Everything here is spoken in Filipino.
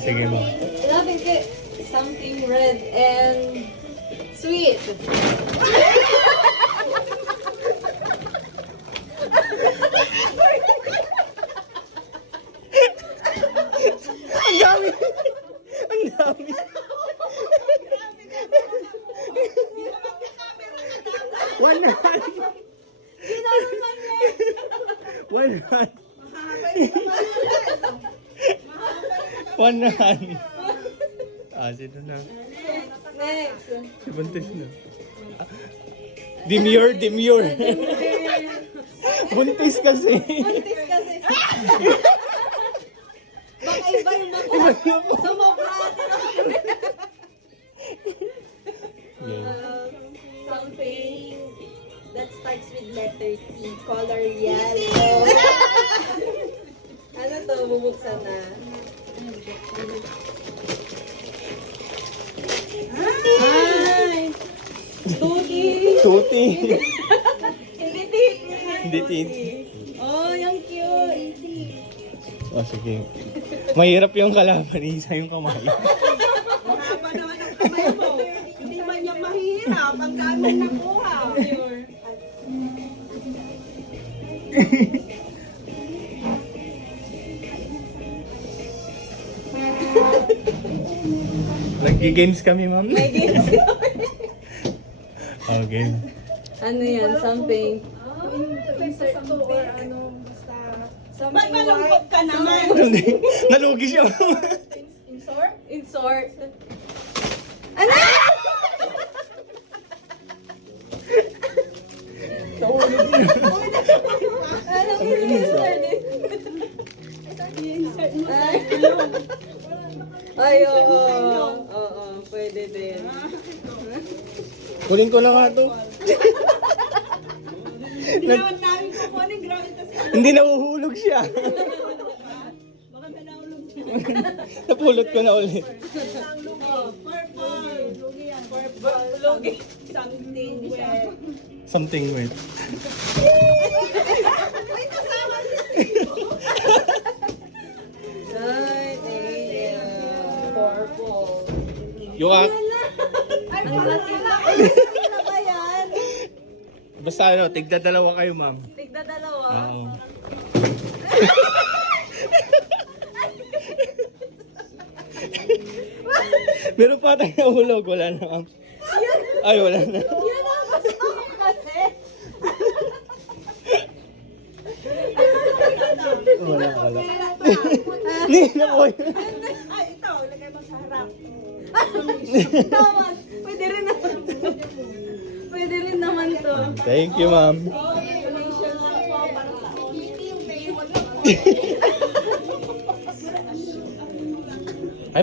Sige mo. Sabi ko, something red and sweet. Ang dami! Ang dami! One hand! One hand! One hand! Sino na? Next. Si Buntis na. Demure, demure. Buntis kasi. Buntis kasi. Baka iba yung mako. Sumobra natin. Something that starts with letter T. Color yellow. Ano to? Bubuksan na. Ay! Tuti! Tuti. Hindi titi. Hindi titi. Oh, yung cute. Sige. Mahirap yung kalaban. Isa yung kamay. Mahaba naman ang kamay mo. Hindi man niya mahirap. Ang dami nakuha. Nag-games kami, ma'am. May games. Okay. Ano yan? Something. Or ano, basta... Ba't malungkot ka naman? Hindi. Nalugi siya, ma'am. Insort? In short. Ano? Nahulog na. Ano mo yung insert din? I-insert mo sa Ay, oo. Oo, pwede din. Kunin ko lang nga ito. Hindi naman namin kukunin. Grabe kasi. Hindi nahuhulog siya. Baka nalawlog siya. Napulot ko na ulit. Purple. Lugi yan. Purple. Lugi. Something wet. Something wet. May kasama siya. Ay, thank you. Purple. Yung Ay, Ang wala laki pala. Ay, masarap ba yan? Basta ano, tigda dalawa kayo, ma'am. Tigda dalawa. Oo. Meron pa tayong nahulog. Wala na, ma'am. Ay, wala na. Yan ang gusto ko kasi. Wala. Hindi na po yun. Ay, ito. Lagay mo sa harap. Tama. Pwede rin naman. Pwede rin naman to. Thank you, ma'am. Donation lang po para sa Ay,